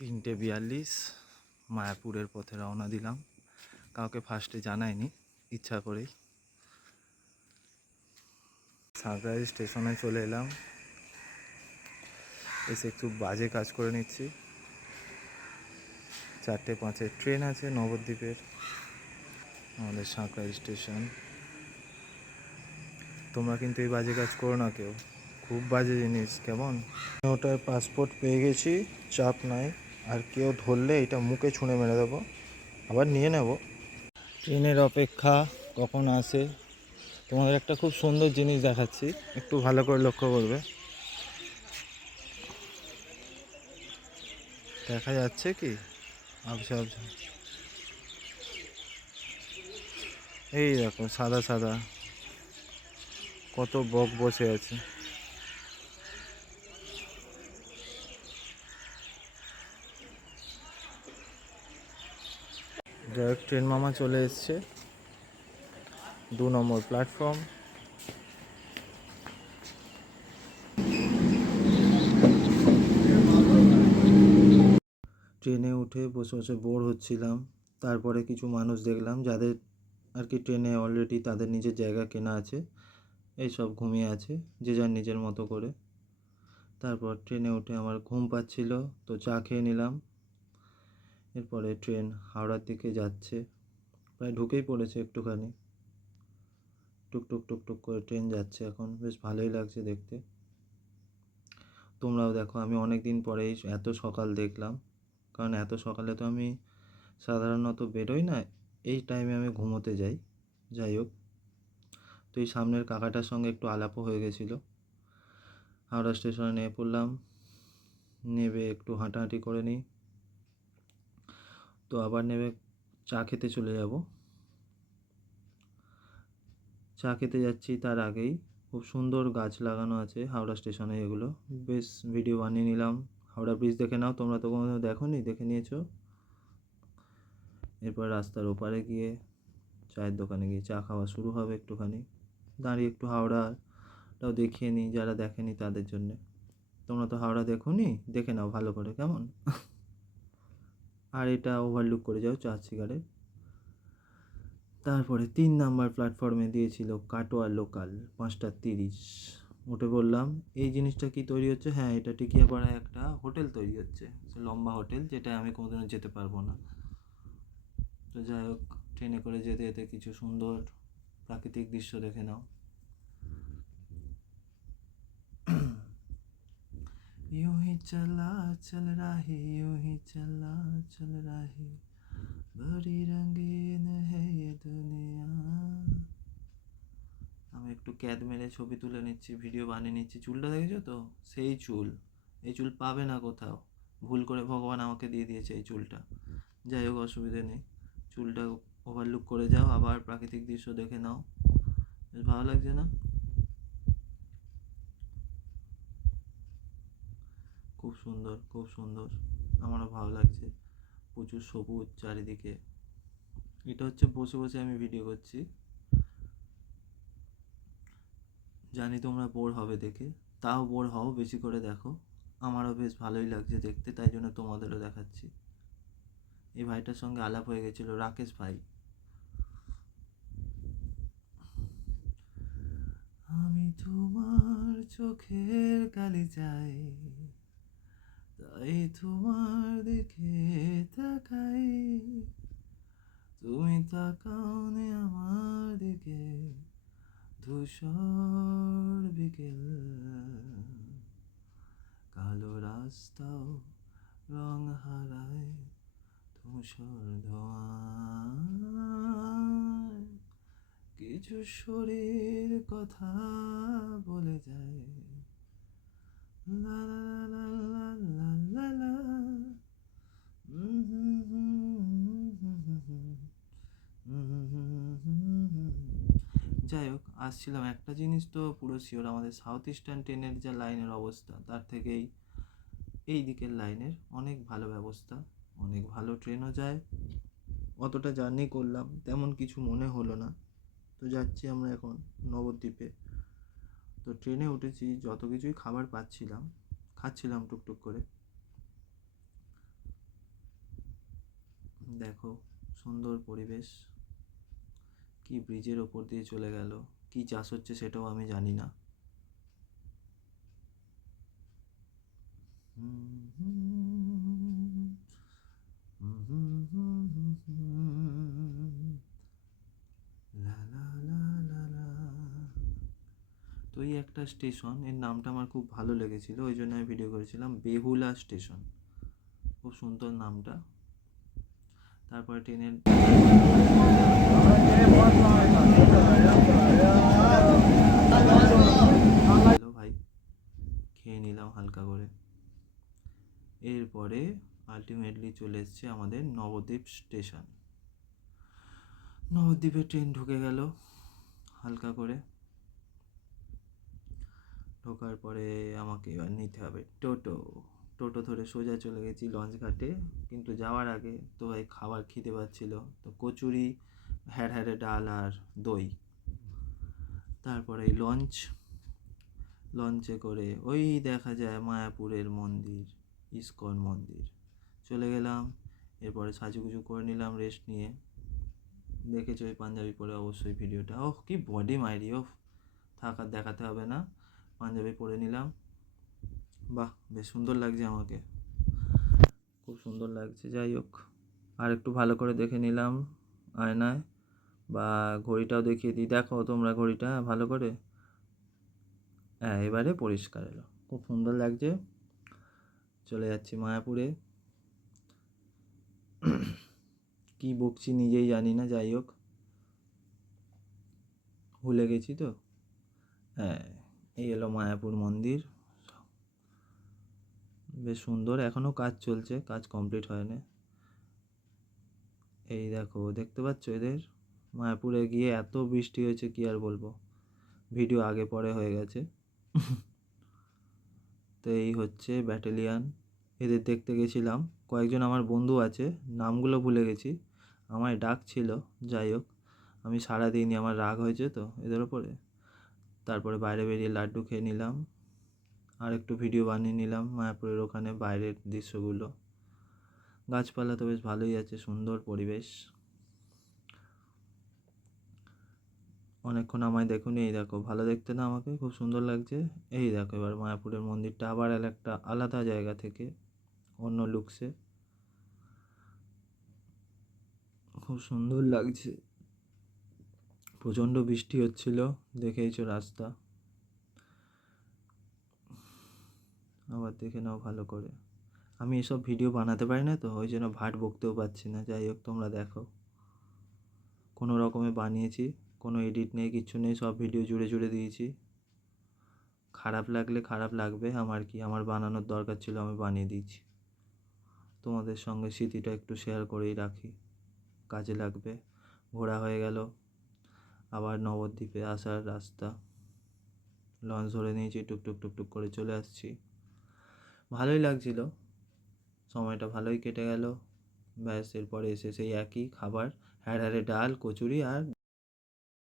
3:42 মায়াপুরের পথে রওনা দিলাম। কাউকে ফার্স্টে জানাইনি, ইচ্ছা করেই। সাঁকরাইল স্টেশনে চলে এলাম, এসে একটু বাজে কাজ করে নিচ্ছি। 4:05 ট্রেন আছে নবদ্বীপের, আমাদের সাঁকরাইল স্টেশন। তোমরা কিন্তু এই বাজে কাজ করো না কেউ, খুব বাজে জিনিস, কেমন? ওটার পাসপোর্ট পেয়ে গেছি, চাপ নাই। আর কেউ ধরলে এটা মুখে ছুঁড়ে মেরে দেবো, আবার নিয়ে নেব। ট্রেনের অপেক্ষা কখন আসে। তোমাদের একটা খুব সুন্দর জিনিস দেখাচ্ছি, একটু ভালো করে লক্ষ্য করবে। দেখা যাচ্ছে কি? আবছা আবছা, এই দেখো সাদা সাদা কত বক বসে আছে। যাই ট্রেন মামা চলে এসছে, 2 নম্বর প্ল্যাটফর্ম। ট্রেনে উঠে বসে বসে বোর হচ্ছিলাম। তারপরে কিছু মানুষ দেখলাম যাদের আর কি ট্রেনে অলরেডি তাদের নিজের জায়গা কেনা আছে, এই সব ঘুমিয়ে আছে যে যার নিজের মতো করে। তারপর ট্রেনে উঠে আমার ঘুম পাচ্ছিল, তো চা খেয়ে নিলাম। এরপরে ট্রেন হাওড়ার দিকে যাচ্ছে, প্রায় ঢুকেই পড়েছে একটুখানি। টুকটুক টুকটুক করে ট্রেন যাচ্ছে এখন, বেশ ভালোই লাগছে দেখতে। তোমরাও দেখো, আমি অনেক দিন পরেই এত সকাল দেখলাম, কারণ এত সকালে তো আমি সাধারণত বেরোই না, এই টাইমে আমি ঘুমোতে যাই। যাই হোক, তো এই সামনের কাকাটার সঙ্গে একটু আলাপও হয়ে গেছিলো। হাওড়া স্টেশনে নেমে পড়লাম, নেমে একটু হাঁটাহাঁটি করে নিই, তো আবার নেমে চা খেতে চলে যাব। চা খেতে যাচ্ছি তার আগেই খুব সুন্দর গাছ লাগানো আছে হাওড়া স্টেশনে, এগুলো বেশ ভিডিও বানিয়ে নিলাম। হাওড়া ব্রিজ দেখে নাও, তোমরা তো কোনো দেখো নি, দেখে নিয়েছো। এরপর রাস্তার ওপারে গিয়ে চায়ের দোকানে গিয়ে চা খাওয়া শুরু হবে। একটুখানি দাঁড়িয়ে একটু হাওড়াটাও দেখিয়ে নিই যারা দেখেনি তাদের জন্যে। তোমরা তো হাওড়া দেখো নি, দেখে নাও ভালো করে, কেমন? আর এটা ওভারলুক করে যাও চার্চি। তারপরে 3 নাম্বার প্ল্যাটফর্মে দিয়েছিল কাটোয়া লোকাল, 5:30। উঠে বললাম এই জিনিসটা কি তৈরি হচ্ছে? হ্যাঁ, এটা টিকিয়াপাড়ায় একটা হোটেল তৈরি হচ্ছে, লম্বা হোটেল, যেটা আমি কোনোদিনও যেতে পারবো না। তো যাই হোক, ট্রেনে করে যেতে যেতে কিছু সুন্দর প্রাকৃতিক দৃশ্য দেখে নাও। यूं ही चला चल रही, यूं ही चला चल रही, बड़ी रंगीन है ये दुनिया। আমি একটু ক্যাদ মেরে ছবি তুলে নিচ্ছি, ভিডিও বানিয়ে নিচ্ছি। চুলটা দেখেছো তো, সেই চুল। এই চুল পাবে না কোথাও, ভুল করে ভগবান আমাকে দিয়ে দিয়েছে এই চুলটা। যাই হোক, অসুবিধে নেই, চুলটা ওভারলুক করে যাও, আবার প্রাকৃতিক দৃশ্য দেখে নাও। বেশ ভালো লাগছে না? খুব সুন্দর, খুব সুন্দর, আমারও ভালো লাগছে। প্রচুর সবুজ চারিদিকে। এটা হচ্ছে বসে বসে আমি ভিডিও করছি, জানি তোমরা বোর হবে দেখে, তাও বোর হও, বেশি করে দেখো। আমারও বেশ ভালোই লাগছে দেখতে, তাই জন্য তোমাদেরও দেখাচ্ছি। এই ভাইটার সঙ্গে আলাপ হয়ে গেছিলো, রাকেশ ভাই। আমি তোমার চোখের কালি চাই, তাই তোমার দিকে তাকাই, তুমি তাকাওনি আমার দিকে, ধূসর বিকেল, কালো রাস্তাও রং হারায় ধূসর ধোঁয়ায়, কিছু শরীর কথা বলে যায়, লা লা লা লা লা লা লা, যাই হোক, আসছিলাম একটা জিনিস তো পুরো শিওর, আমাদের সাউথ ইস্টার্ন ট্রেনের যা লাইনের অবস্থা, তার থেকেই এই দিকের লাইনের অনেক ভালো ব্যবস্থা, অনেক ভালো ট্রেনও যায়। অতটা জার্নি করলাম, তেমন কিছু মনে হলো না। তো যাচ্ছি আমরা এখন নবদ্বীপে। তো ট্রেনে উঠেছি, যত কিছুই খাবার পাচ্ছিলাম খাচ্ছিলাম টুকটুক করে। দেখো সুন্দর পরিবেশ। কি ব্রিজের ওপর দিয়ে চলে গেল, কি চাষ হচ্ছে সেটাও আমি জানি না। লা লা লা লা লা। তো এই একটা স্টেশন, এর নামটা আমার খুব ভালো লেগেছিল, ওই জন্য আমি ভিডিও করেছিলাম, বেহুলা স্টেশন। খুব সুন্দর নামটা। তারপরে ট্রেনের হ্যালো ভাই, খেয়ে নিলাম হালকা করে। এরপরে আলটিমেটলি চলে এসছে আমাদের নবদ্বীপ স্টেশন। নবদ্বীপে ট্রেন ঢুকে গেল হালকা করে। ঢোকার পরে আমাকে এবার নিতে হবে টোটো। টোটো ধরে সোজা চলে গেছি লঞ্চ ঘাটে। কিন্তু যাওয়ার আগে তো ভাই খাবার খিদে পাচ্ছিল, তো কচুরি, হ্যাড় ডাল আর দই। তারপরে লঞ্চে করে ওই দেখা যায় মায়াপুরের মন্দির, ইস্কন মন্দির। চলে গেলাম। এরপরে সাজুগুজু করে নিলাম রেস্ট নিয়ে। দেখেছো ওই পাঞ্জাবি পরে অবশ্যই ভিডিওটা। ওহ কি বডি মাইরি, ওহ থাক আর দেখাতে হবে না। পাঞ্জাবি পরে নিলাম। বাহ বেশ সুন্দর লাগছে আমাকে, খুব সুন্দর লাগছে। যাই হোক, আর একটু ভালো করে দেখে নিলাম আয়নায়, বা ঘড়িটাও দেখিয়ে দিই। দেখো তোমরা ঘড়িটা ভালো করে। হ্যাঁ এবারে পরিষ্কার এলো, খুব সুন্দর লাগছে। চলে যাচ্ছি মায়াপুরে। কি বকছি নিজেই জানি না, যাই হোক ভুলে গেছি তো। হ্যাঁ এই এলো মায়াপুর মন্দির, বেশ সুন্দর। এখনও কাজ চলছে, কাজ কমপ্লিট হয়নি। এই দেখো দেখতে পাচ্ছ এদের। মায়াপুরে গিয়ে এত বৃষ্টি হয়েছে কি আর বলবো, ভিডিও আগে পরে হয়ে গেছে। তো এই হচ্ছে ব্যাটালিয়ান, এদের দেখতে গেছিলাম। কয়েকজন আমার বন্ধু আছে, নামগুলো ভুলে গেছি, আমায় ডাকছিল। যাই হোক আমি সাড়া দিইনি, আমার রাগ হয়েছে তো এদের ওপরে। তারপরে বাইরে বেরিয়ে লাড্ডু খেয়ে নিলাম, আর একটু ভিডিও বানিয়ে নিলাম মায়াপুরের ওখানে বাইরের দৃশ্যগুলো। গাছপালা তো বেশ ভালোই আছে, সুন্দর পরিবেশ। অনেকক্ষণ আমায় দেখুন, এই দেখো ভালো দেখতে না আমাকে, খুব সুন্দর লাগছে। এই দেখো এবার মায়াপুরের মন্দিরটা আবার একটা আলাদা জায়গা থেকে অন্য লুকসে, খুব সুন্দর লাগছে। প্রচণ্ড বৃষ্টি হচ্ছিল, দেখেইছো রাস্তা। আবার দেখে নাও ভালো করে। আমি এসব ভিডিও বানাতে পারি না তো, ওই জন্য ভাট বকতেও পারছি না। যাই হোক তোমরা দেখো, কোনো রকমে বানিয়েছি, কোনো এডিট নেই, কিচ্ছু নেই, সব ভিডিও জুড়ে জুড়ে দিয়েছি। খারাপ লাগলে খারাপ লাগবে, আমার কি, আমার বানানোর দরকার ছিল, আমি বানিয়ে দিয়েছি। তোমাদের সঙ্গে স্মৃতিটা একটু শেয়ার করেই রাখি, কাজে লাগবে। ঘোরা হয়ে গেল, আবার নবদ্বীপে আসার রাস্তা। লঞ্চ ধরে নিয়েছি, টুকটুক টুকটুক করে চলে আসছি। ভালোই লাগছিল, সময়টা ভালোই কেটে গেল। ব্যাস এরপরে এসে সেই একই খাবার, হ্যাড় ডাল, কচুরি আর